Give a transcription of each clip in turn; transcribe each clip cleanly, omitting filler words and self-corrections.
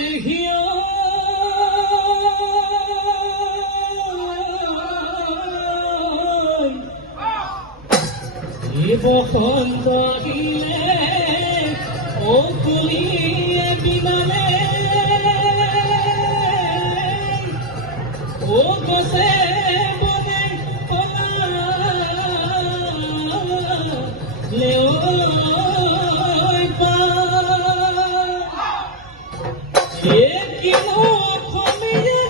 দেখিও বসন্ত আহিলে ও কুলিয়ে বিমানে ও গছে বনে কলালে সে কি কমিয়ে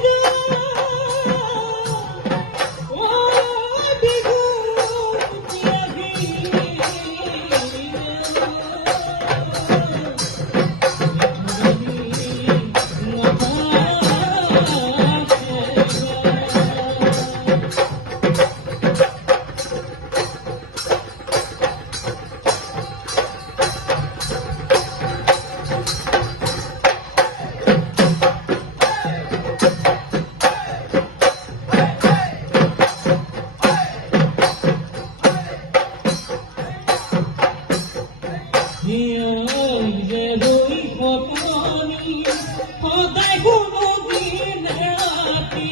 সদায় কোনো দিন রাতি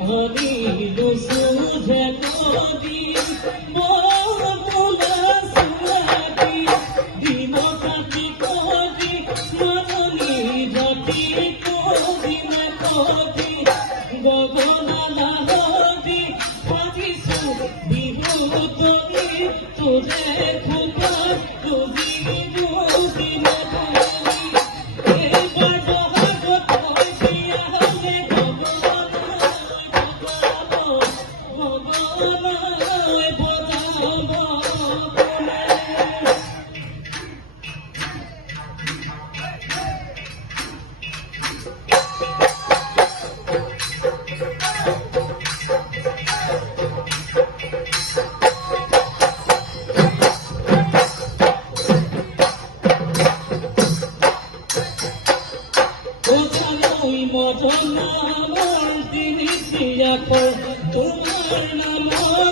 হরিল সুধে কদি মোর তোলা সুরাতি দিন কাটি কদি মরণি জাতি কদিন কদি গগনা লাহদি ভাজিছো বিভূতনি তোরে খুবা যদি দিন মজনা মন তিনি তোমার নাম